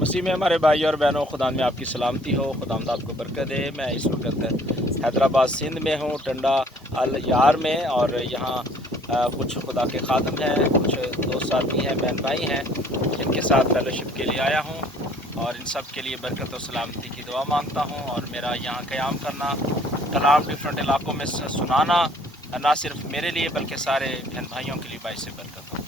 मसीह में हमारे भाई और बहनों, खुदा में आपकी सलामती हो, खुदावंद आपको बरकत दे। मैं इस वक्त हैदराबाद सिंध में हूँ, टंडा अल यार में, और यहाँ कुछ खुदा के खादम हैं, कुछ दोस्त साथी हैं, बहन भाई हैं, जिनके साथ फेलोशिप के लिए आया हूँ, और इन सब के लिए बरकत और सलामती की दुआ मांगता हूँ। और मेरा यहाँ क़याम करना, कलाम डिफरेंट इलाकों में सुनाना, ना सिर्फ मेरे लिए बल्कि सारे बहन भाइयों के लिए बाइस बरकत हो।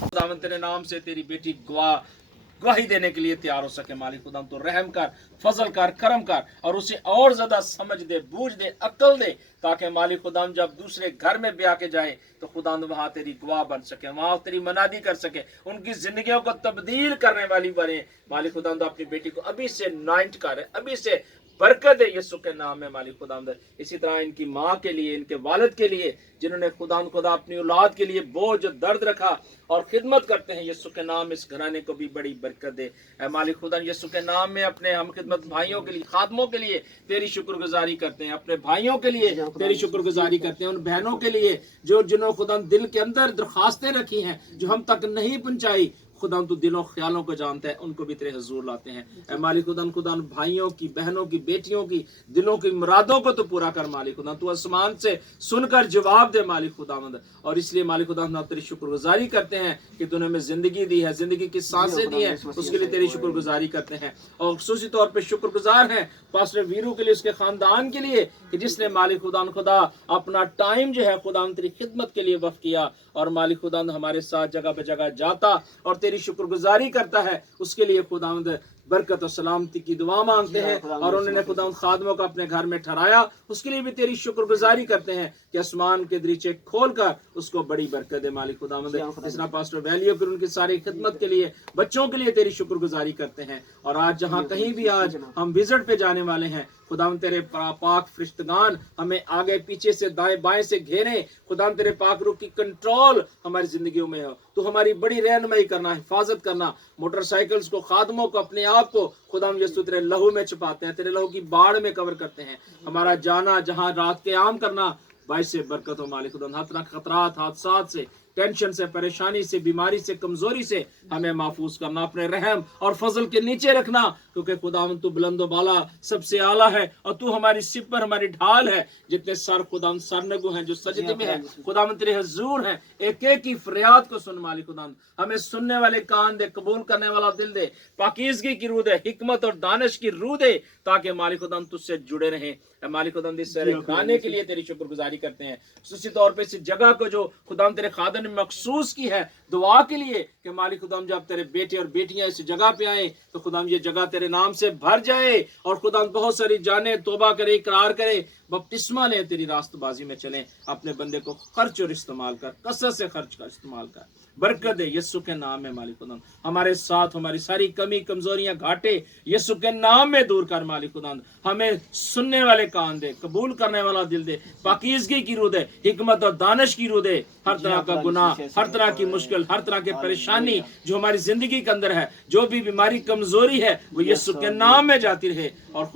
खुदावंद तेरे नाम से तेरी बेटी गवाही देने के लिए तैयार हो सके। मालिक खुदा तो रहम कर, फजल कर, करम कर, और उसे और ज्यादा समझ दे, बूझ दे, अक्ल दे, ताकि मालिक खुदा जब दूसरे घर में ब्याह के जाए तो खुदा वहाँ तेरी गवाह बन सके, वहाँ तेरी मनादी कर सके, उनकी जिंदगियों को तब्दील करने वाली बने। मालिक खुदा अपनी बेटी को अभी से नॉइंट कर, अभी से बरकत दे यीशु के नाम में। मालिक खुदा इसी तरह इनकी माँ के लिए, इनके वालिद के लिए, जिन्होंने खुदा अपनी औलाद के लिए बोझ दर्द रखा और खिदमत करते हैं, यीशु के नाम इस घराने को भी बड़ी बरकत दे। मालिक खुदा यीशु के नाम में अपने हम खिदमत भाइयों के लिए, खादमों के लिए तेरी शुक्रगुजारी करते हैं, अपने भाइयों के लिए तेरी शुक्रगुजारी करते हैं, उन बहनों के लिए जो जिन्होंने खुदा दिल के अंदर दरखास्तें रखी हैं जो हम तक नहीं पहुंचाई। खुदा तू दिलों ख्यालों को जानता है, उनको भी तेरे हुजूर लाते हैं। मालिक खुदा भाइयों की, बहनों की, बेटियों की दिलों की मुरादों को तो पूरा कर। मालिक खुदा तू आसमान से सुनकर जवाब दे मालिक खुदावंद। और इसलिए मालिक खुदा तेरी शुक्रगुजारी करते हैं कि तूने हमें जिंदगी दी है, जिंदगी की सांसें दी हैं, उसके लिए तेरी शुक्रगुजारी करते हैं। और खुसूसी तौर पर शुक्रगुजार हैं पास्टर वीरू के लिए, उसके खानदान के लिए, कि जिसने मालिक खुदा अपना टाइम जो है खुदा तेरी खिदमत के लिए वक्फ किया, और मालिक खुदा हमारे साथ जगह पे जगह जाता और तेरी शुक्रगुजारी करता है। उसके लिए खुदावंद बरकत और सलामती की दुआ मांगते हैं। और उन्होंने खुदावंद खादमों को अपने घर में ठहराया, उसके लिए भी तेरी शुक्रगुजारी करते हैं कि आसमान के दरीचे खोल कर उसको बड़ी बरकत दे। मालिक खुदावंद इस तरह पास्टर वैलियो की उनकी सारी खिदमत के लिए, बच्चों के लिए तेरी शुक्रगुजारी करते हैं। और आज जहाँ कहीं भी आज हम विजिट पे जाने वाले हैं, खुदावंद तेरे पाक फरिश्तगान हमें आगे पीछे से दाएं बाएं से घेरे। खुदावंद तेरे पाक रूह की कंट्रोल हमारी जिंदगियों में हो, तो हमारी बड़ी रहनुमाई करना, हिफाजत करना। मोटरसाइकिल्स को, खादमों को, अपने आप को खुदा यीशु तेरे लहू में छुपाते हैं, तेरे लहू की बाढ़ में कवर करते हैं। हमारा जाना जहाँ रात क़याम करना बाइस से बरकत हो। मालिक खुदा हर तरह खतरात, हादसात से, टेंशन से, परेशानी से, बीमारी से, कमजोरी से हमें महफूज करना, अपने रहम और फजल के नीचे रखना, क्योंकि खुदावंद तू बुलंदो बाला सबसे आला है, और तू हमारी सिप पर, हमारी ढाल है। जितने सर खुदावंद सरनगू हैं जो सजदे में है, खुदावंद तेरे हुजूर हैं, एक एक की फरियाद को सुन। मालिक खुदावंद हमें सुनने वाले कान दे, कबूल करने वाला दिल दे, पाकीज़गी की रूह दे, हिकमत और दानिश की रूह दे, ताकि मालिक खुदावंद तुझसे जुड़े रहें। मालिक खुदावंद इस खाने के लिए तेरी शुक्रगुजारी करते हैं, खासी तौर पे इस जगह को जो खुदावंद तेरे खादम ने मखसूस की है दुआ के लिए, कि मालिक खुदावंद जब तेरे बेटे और बेटियां इस जगह पे आए तो खुदावंद ये जगह तेरे नाम से भर जाए, और खुदावंद बहुत सारी जाने तौबा करे, इकरार करे, बपतिस्मा ले, तेरी रास्तबाजी में चलें। अपने बंदे को खर्च और इस्तेमाल कर, कसरत से खर्च का इस्तेमाल कर, बरकत दे यीशु के नाम में। मालिक खुदा हमारे साथ हमारी सारी कमी, कमजोरियां, घाटे यीशु के नाम में दूर कर। मालिक खुदा हमें सुनने वाले कान दे, कबूल करने वाला दिल दे, पाकीज़गी की रूह दे, हिकमत और दानिश की रूह दे। हर तरह का गुनाह, हर तरह की मुश्किल, हर तरह की परेशानी जो हमारी जिंदगी के अंदर है, जो भी बीमारी, कमजोरी है, वो यीशु के नाम में जाती रहे। और